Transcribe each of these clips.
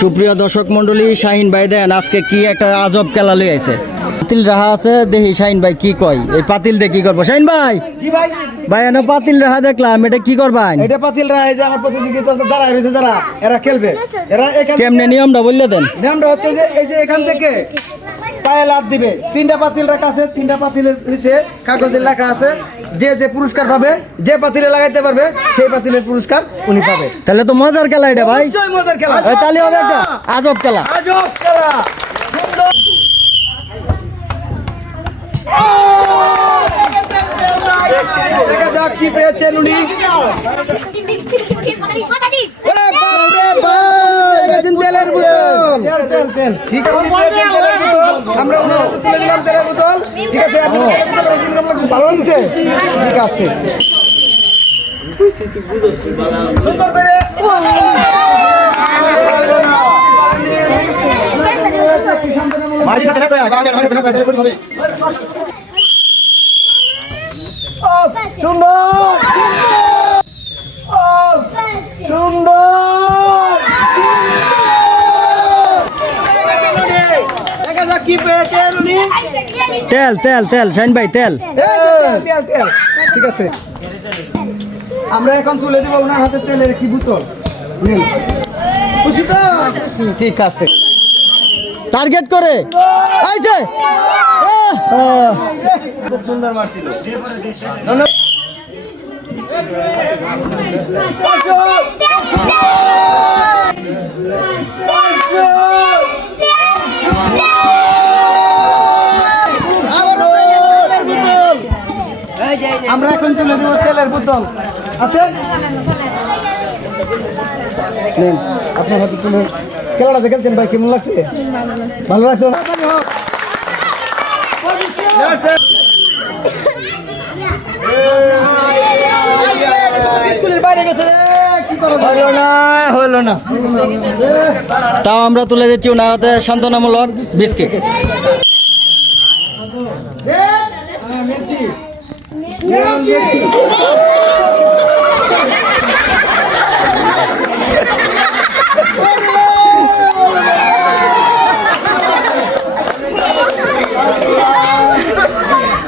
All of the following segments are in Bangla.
সুপ্রিয় দর্শক মন্ডলী, শাহিন ভাই দেন আজকে কি একটা আজব খেলা লই আইছে। পাতিল রাহা আছে, দেখি শাহিন ভাই কি কয়। এই পাতিল দিয়ে কি করবো শাহিন ভাই? জি ভাই, ভাই এনে পাতিল রাহা দেখলাম, এটা কি করবেন? এটা পাতিল রায় যে আমার প্রতিযোগিতা যারা রয়েছে, যারা এরা খেলবে, এরা এখান কেমনে নিয়মটা বললে দেন। নিয়মটা হচ্ছে যে এই যে এখান থেকে পায়ে লাত দিবে, তিনটা পাতিল রাখা আছে, তিনটা পাতিলের নিচে কাগজে লেখা আছে যে যে পুরস্কার পাবে, যে পাতিলে লাগাইতে পারবে সেই পাতিলের পুরস্কার উনি পাবে। তাহলে তো মজার খেলা এটা ভাই, নিশ্চয়ই মজার খেলা। তাহলে হবে একটা আজব খেলা। আজব খেলা। দেখা যাক কি পেয়েছেন উনি। তেলের বোতল, ঠিক আছে, উনি পেয়েছেন তেলের বোতল। আমরা ওনার হাতে তুলে দিলাম তেলের বোতল। ঠিক আছে, আপনি ভালো লাগছে? ঠিক আছে, সুন্দর করে সুন্দর সুন্দর। দেখা যাক কি পেয়েছেন উনি। তেল তেল তেল শাহিন ভাই তেল। তেল তেল, ঠিক আছে। আমরা এখন তুলে দেবো ওনার হাতে তেলের কি বোতল। খুশি তো? ঠিক আছে, টার্গেট করে আইছে। খুব সুন্দর মারছিল। আমরা এখন তুলে দেবো তেলের বোতল। আছে নেন, আপনার হাতে তুলে খেলাটা খেলছেন ভাই, কেমন লাগছে? ভালো লাগছে। স্কুলের বাইরে গেছে, কি করা যায়? হলো না। তাও আমরা তুলে দিচ্ছি ওনার হাতে সান্ত্বনামূলক বিস্কিট।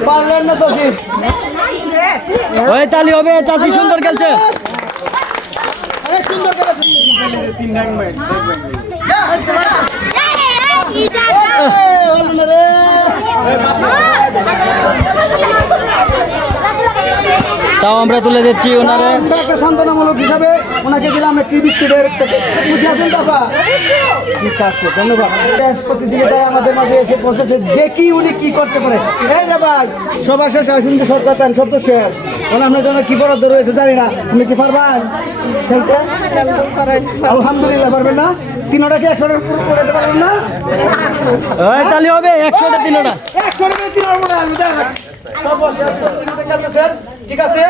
পারলেন না চাচি? ওই তালি হবে, চাচি সুন্দর খেলছে। অনেক সুন্দর খেলেছে। তাও আমরা তুলে দিচ্ছি ওনারে। একটা সান্ত্বনামূলক হিসাবে ওনাকে দিলাম একটি বিস্কিটের। খুশি আছেন বাবা? ঠিক আছে, ধন্যবাদ। প্রতিযোগিতায় আমাদের মাঝে এসে পৌঁছেছে, দেখি উনি কি করতে পারে। এই যে ভাই, সবার শেষ আছেন তো, সব কথা সব তো শেষ। আপনার জন্য কি বরাদ্দ রয়েছে জানি না, আপনি কি পারবেন খেলতে? আলহামদুলিল্লাহ পারবেন না? তিনোটা কি 100-এর উপর করে দিতে পারবেন না? ওই তালি হবে 100টা তিনোটা। 100-এর উপরে তিনোটা মনে হয়, আমি জানি। সব বলছি, খেলতেছেন, ঠিক আছে।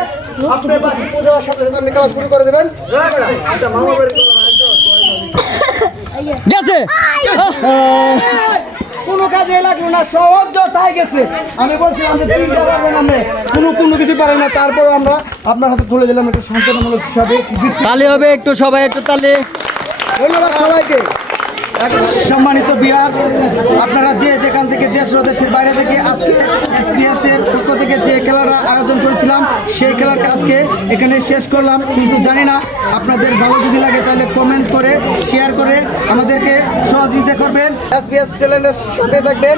আপনি বাকি পূজার সাথে সাথে আপনি কাজ শুরু করে দেবেন। গেছে কোনো কাজে লাগলো না, সহজ তাই গেছে। আমি বলছিলাম যে তিনটা পারবেন, আপনি কোনো কিছু পারেন না। তারপরে আমরা আপনার হাতে তুলে দিলাম একটু সান্ত্বনামূলক হিসাবে। তালি হবে একটু, সবাই একটু তালি। ধন্যবাদ সবাইকে। সম্মানিত ভিউয়ার্স, আপনারা যে যেখান থেকে দেশ ও দেশের বাইরে থেকে আজকে SBS এর পক্ষ থেকে যে খেলার আয়োজন করেছিলাম, সেই খেলাটা আজকে এখানে শেষ করলাম। কিন্তু জানি না আপনাদের ভালো যদি লাগে তাহলে কমেন্ট করে শেয়ার করে আমাদেরকে সহযোগিতা করবেন। SBS চ্যানেলের সাথে থাকবেন।